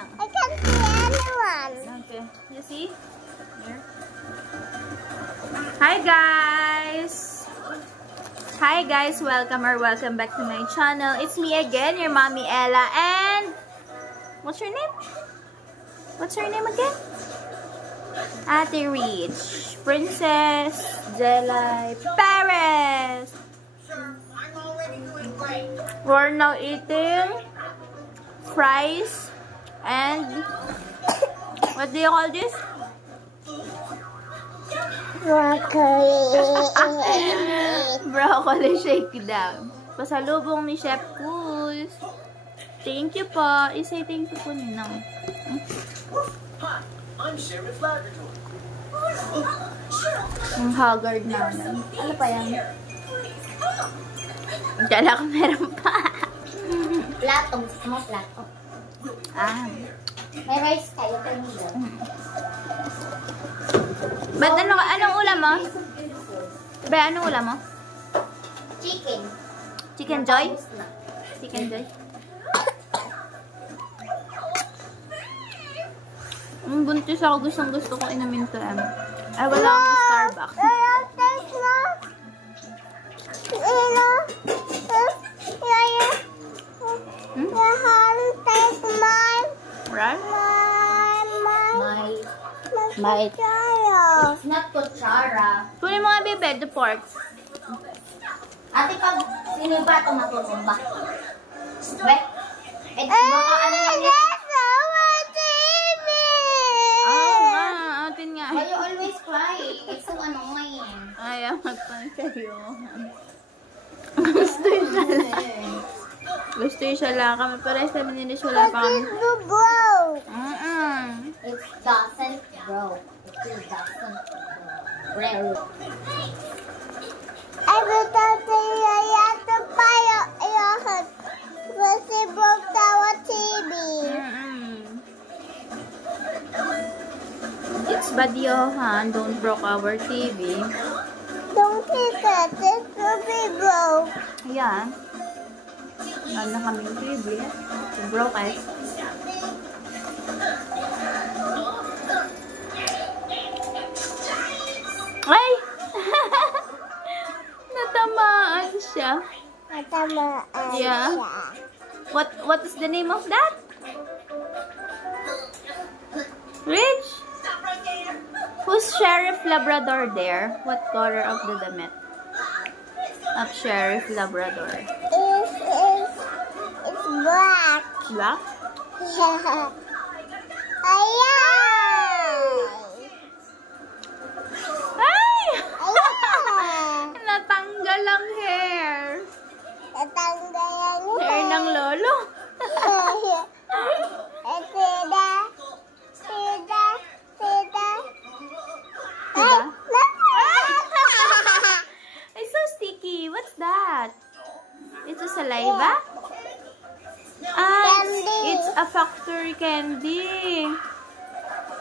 lang. I can't see anyone. Okay. You see? Here. Hi guys! Hi guys! Welcome back to my channel. It's me again, your mommy Ella, and what's your name? What's your name again? Ate Rich, Princess Jelay Perez. We're now eating fries and what do you call this? Broccoli shake down. Pasalubong ni Chef Kus. Thank you po. Isay thank you po ninang. Hi, I'm Sheriff Labrador. Ang haggard naman. Ano pa yan? Kala ko meron pa. Plato. Gusto mo plato? Ah. May rice kayo kanina. Ba't anong ulam mo? Ba, anong ulam mo? Chicken. Chicken Joy? Chicken Joy? Buntis ako. Gusto ko inumin to. Ay, wala akong Starbucks. Right? It's not kutsara. Kunin mo nga, bebe, the pork. Ate, pag sino ba itong matutumba? Wait. Baka ano lang yun? Oo nga, atin nga. Why you always cry? It's so annoying. Ayaw magpan sa'yo. Gusto siya lang. Gusto siya lang kami. Pero sa minilis wala pa kami. It doesn't grow. It doesn't grow. Every time I have to buy your house, because it broke our TV. It's bad, Johan. Don't broke our TV. Don't take it. It will be broke. Ayan. Ano kaming TV. Broke it. Ay! Natamaan siya. Natamaan Yeah. siya. What is the name of that? Rich? Who's Sheriff Labrador there? What color of the damit? Of Sheriff Labrador. It's black. Black? Yeah. Ayan! Ay! Ayan! Natanggal ang hair. Natanggalan mo. Hair ng lolo. It's so sticky. What's that? It's a saliva? Ah, it's a factory candy.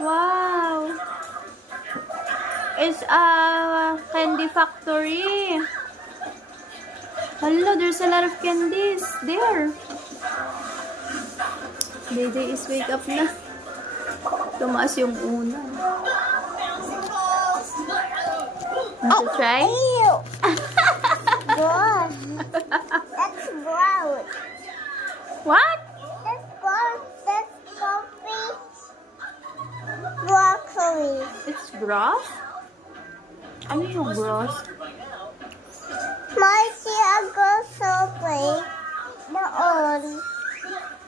Wow. It's a candy factory. Hello, there's a lot of candies there. Dede is wake up na. Tumaas yung una. Want to try? Ew! Gross. That's gross. What? That's gross. That's coffee. Broccoli. It's gross? Ano yung gross? Marcy, I'll go softly. Doon.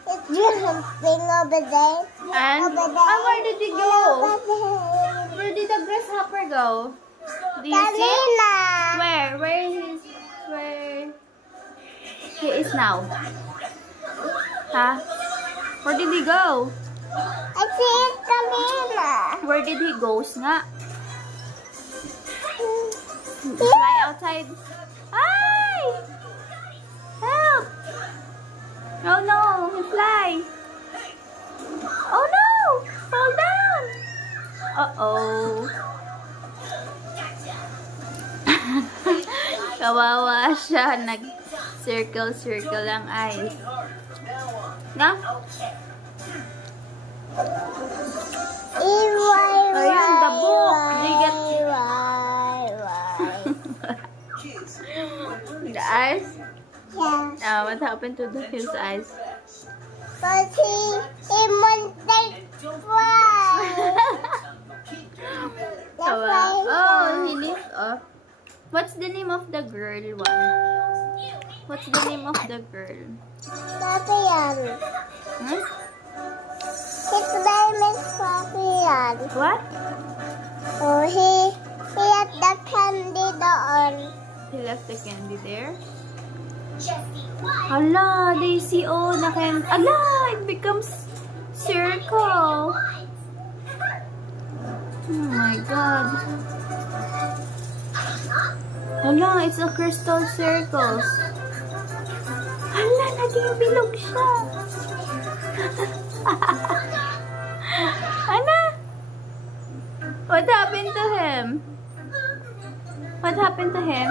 It's jumping over there. And? Over there. Where did he go? Over there. Where did the grasshopper go? Do you see? Kanina. Where? Where he is now? Huh? Where did he go? I see it kanina. Where did he go nga? Fly outside. Hi! Help! Oh no, he fly. Oh no! Fall down! Uh-oh. Kawawa siya. Nag-circle-circle ang eyes. Na? Ayun, the book. They get the eyes. What happened to his eyes? Because he wants to fly. Oh, he lift off. What's the name of the girl one? What's the name of the girl? Fabian. Hmm? His name is Fabian. What? Oh, he had the candy doon. He left the candy there. Hala, they see all the candy. Hala, it becomes circle. Oh my god. Hala, it's a crystal circles. Hala, naging bilog siya. Ano? What happened to him? What happened to him?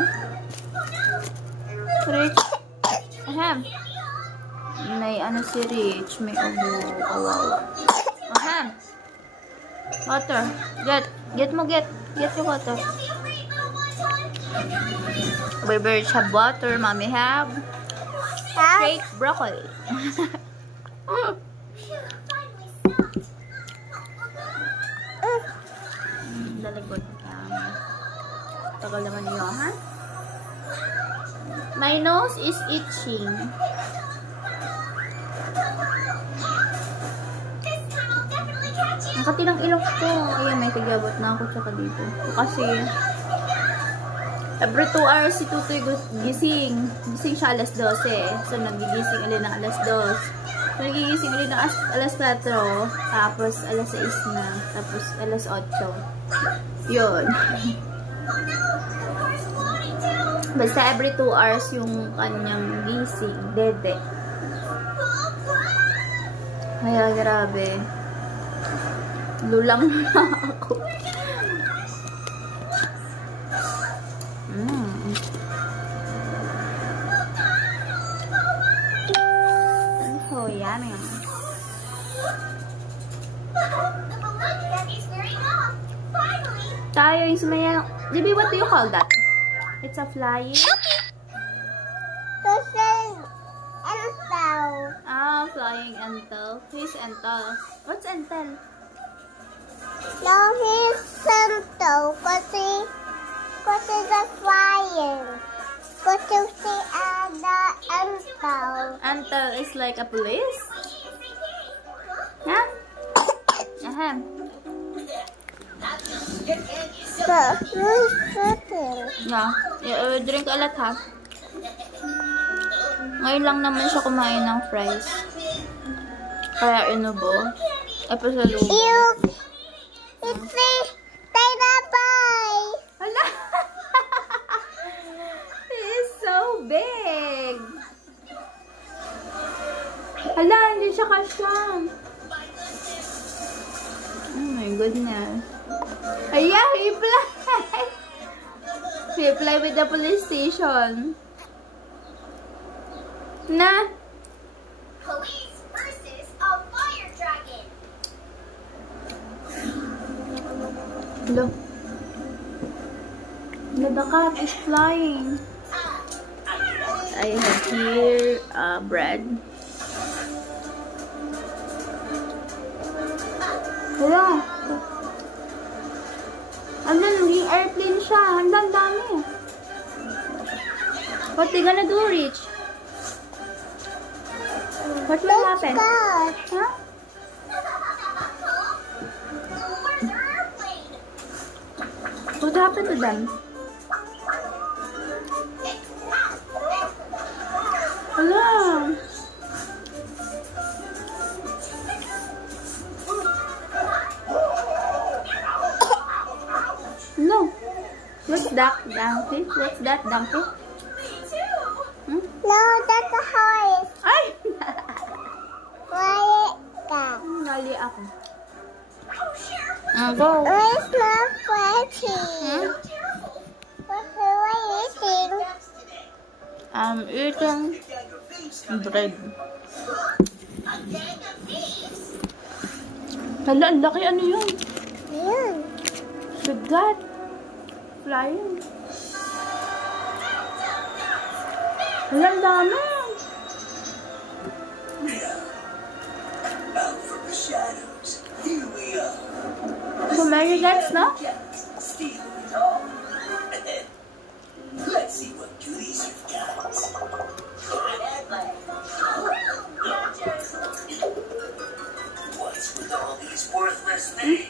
Rich? Ahem. May ano si Rich. May ubo. Kawawa. Ahem. Water. Get your water. Baby Rich have water. Mommy have straight broccoli. Dalagod ka. Tagal naman niyo, ha? My nose is itching. Ang kati ng ilok ko. Ayan, may tigabot na ako tsaka dito. Kasi, every 2 hours si Tutoy gising. Gising siya alas 12. So, nagigising ulit ng alas 2. So, nagigising ulit ng alas 4. Tapos, alas 6 na. Tapos, alas 8. Yun. Basta every 2 hours yung kanyang gising. Dede. Kaya, grabe. Lulang na ako. Oh, yummy. Tayo yung sumaya. Jibi, what do you call that? It's a flying? Entel. Ah, flying entel. Who's entel? What's entel? No, he's Entel. Because he's a flying. Because you see the Entel. Entel is like a police? Huh? Ahem. Who's sitting? Yeah. Drink a lot, ha? Ngayon lang naman siya kumain ng fries. Kaya inubo. Episalubo. It's bye. Hala! He is so big! Hala, hindi siya kasyang. Oh my goodness. Ayan, he fly! He fly with the police station. Na? Police versus a fire dragon. Look. The cat is flying. I have here bread. Hala. Andan, naging airplane siya. Andan, dami. What they gonna do, Rich? What will happen? Huh? What happened to them? Hello. No. What's that, donkey? What's that, donkey? Hmm? No, that's a horse. Ay! Quiet ka. Nali ako. Go. Where's my fatty? Hmm? What are you eating? I'm eating bread. Hala, ang laki. Ano yun? Ayan. Bigat. Flying. Hala, ang dami. Out from the shadows, here we are. So, Mary Guys, no? Stealing it all. Let's see what goodies you've got. What's with all these worthless things?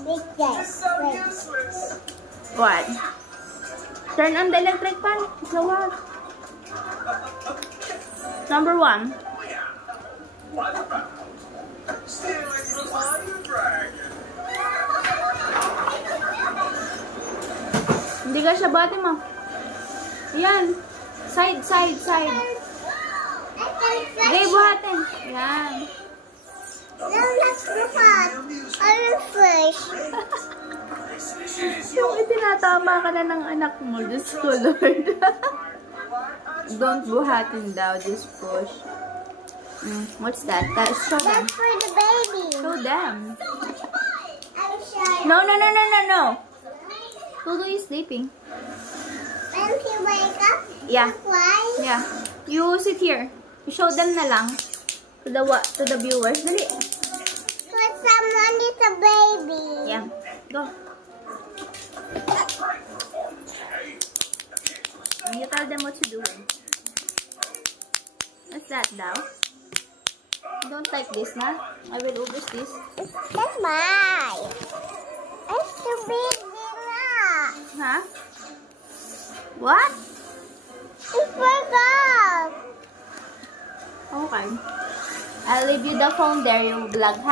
Big guys. Wait. What? Turn on the electric fan. So what? Number 1. What about stealing the fire dragon? Hindi ka siya bati mo. Ayan. Side, side, side. Okay, buhatin. Ayan. No, let's go on. I'm fish. Yung itinatama ka na ng anak mo. Diyos ko, Lord. Don't buhatin daw. Just push. What's that? Show them. That's for the baby. Show them. I'm sure. No, no, no, no, no, no. Tudo is sleeping. When he wake up, Yeah. why? Yeah. You sit here. You show them na lang. To the viewers. Dali. For someone is a baby. Yeah. Go. You tell them what to do. What's that, Daw? Don't like this, na? I will overs this. That's mine. It's too big, Dina. Huh? What? It's forgot. Okay. I'll leave you the phone there, you vlog.